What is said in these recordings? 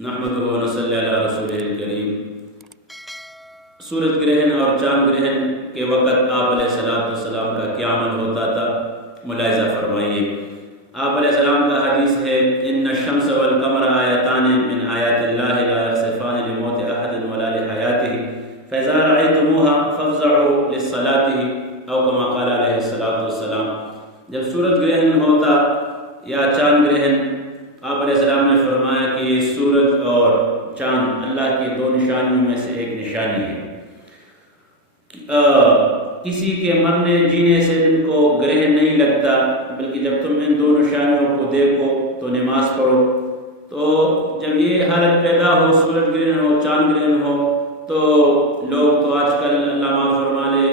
نحمدہ و نصلی علی رسولہ الکریم۔ سورج گرہن اور چاند گرہن کے وقت آپ علیہ السلام کا کیا عمل ہوتا تھا، ملاحظہ فرمائیے۔ آپ علیہ السلام کا حدیث ہے، ان الشمس والقمر آیتان من آیات اللہ لا یخسفان لموت احد ولا لحیاتہ فاذا رأیتموها فافزعوا لصلاۃ او کما قال علیہ السلام۔ جب سورج گرہن ہوتا یا چاند گرہن، آپ علیہ السلام نے فرمایا کہ یہ سورج اور چاند اللہ کی دو نشانیوں میں سے ایک نشانی ہے۔ کسی کے مرنے جینے سے ان کو گرہن نہیں لگتا، بلکہ جب تم ان دو نشانیوں کو دیکھو تو نماز پڑھو۔ تو جب یہ حالت پیدا ہو، سورج گرہن ہو، چاند گرہن ہو، تو لوگ تو آج کل اللہ معاف فرما لے،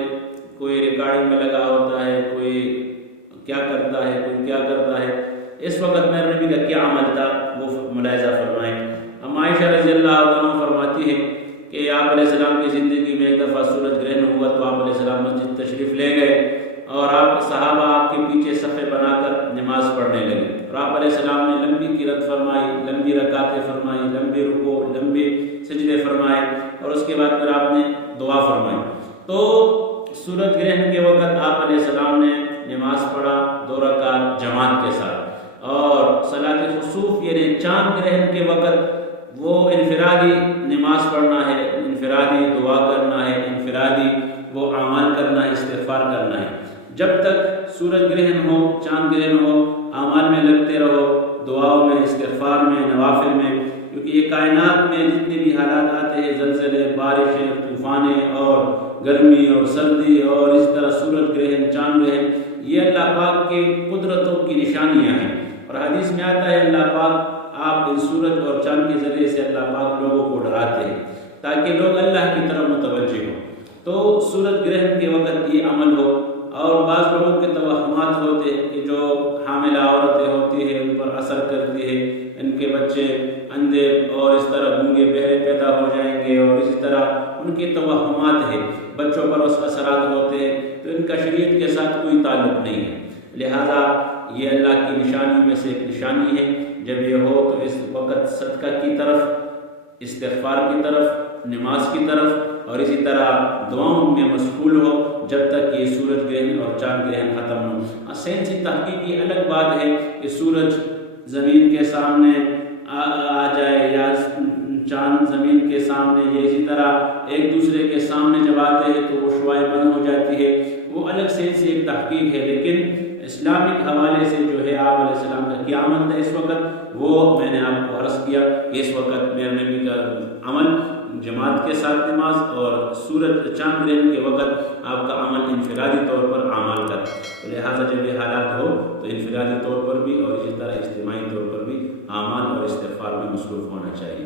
کوئی ریکارڈنگ میں لگا ہوتا ہے، کوئی کیا کرتا ہے، کوئی کیا کرتا ہے۔ اس وقت میرے نبی کا کیا عمل تھا وہ ملاحظہ فرمائیں۔ ام عائشہ رضی اللہ عنہ فرماتی ہے کہ آپ علیہ السلام کی زندگی میں ایک دفعہ سورج گرہن ہوا تو آپ علیہ السلام مسجد تشریف لے گئے اور آپ صحابہ آپ کے پیچھے صفے بنا کر نماز پڑھنے لگے، اور آپ علیہ السلام نے لمبی قرات فرمائی، لمبی رکعتیں فرمائی، لمبی رکوع، لمبی سجدے فرمائے، اور اس کے بعد پھر آپ نے دعا فرمائی۔ تو سورج گرہن کے وقت آپ علیہ السلام نے نماز پڑھا 2 رکعت جماعت کے ساتھ، اور صلاۃ خسوف یعنی چاند گرہن کے وقت وہ انفرادی نماز پڑھنا ہے، انفرادی دعا کرنا ہے، انفرادی وہ اعمال کرنا ہے، استغفار کرنا ہے۔ جب تک سورج گرہن ہو، چاند گرہن ہو، اعمال میں لگتے رہو، دعاؤں میں، استغفار میں، نوافل میں، کیونکہ یہ کائنات میں جتنے بھی حالات آتے ہیں، زلزلے، بارشیں، طوفانیں اور گرمی اور سردی اور اس طرح سورج گرہن، چاند گرہن، یہ اللہ پاک کے قدرتوں کی نشانیاں ہیں۔ اور حدیث میں آتا ہے اللہ پاک آپ ان سورج اور چاند کے ذریعے سے اللہ پاک لوگوں کو ڈراتے ہیں تاکہ لوگ اللہ کی طرف متوجہ ہوں۔ تو سورج گرہن کے وقت یہ عمل ہو، اور بعض لوگوں کے توہمات ہوتے ہیں کہ جو حاملہ عورتیں ہوتی ہیں ان پر اثر کرتی ہے، ان کے بچے اندھے اور اس طرح گونگے بہرے پیدا ہو جائیں گے، اور اسی طرح ان کے توہمات ہیں، بچوں پر اس اثرات ہوتے ہیں، تو ان کا شریعت کے ساتھ کوئی تعلق نہیں ہے۔ لہذا یہ اللہ کی نشانیوں میں سے ایک نشانی ہے۔ جب یہ ہو تو اس وقت صدقہ کی طرف، استغفار کی طرف، نماز کی طرف، اور اسی طرح دعاؤں میں مشغول ہو جب تک یہ سورج گرہن اور چاند گرہن ختم ہو۔ سائنسی تحقیق کی الگ بات ہے کہ سورج زمین کے سامنے آ جائے یا چاند زمین کے سامنے، یا اسی طرح ایک دوسرے کے سامنے جب آتے ہیں تو وہ شعاع بند ہو جاتی ہے، وہ الگ سائنسی ایک تحقیق ہے۔ لیکن اسلامک حوالے سے جو ہے آپ علیہ السلام کا کیا عمل تھا اس وقت، وہ میں نے آپ کو عرض کیا کہ اس وقت میرے نبی کا عمل جماعت کے ساتھ نماز، اور سورج چاند گرہن کے وقت آپ کا عمل انفرادی طور پر اعمال کا۔ لہٰذا جب یہ حالات ہو تو انفرادی طور پر بھی اور اسی طرح اجتماعی طور پر بھی اعمال اور استغفار میں مصروف ہونا چاہیے۔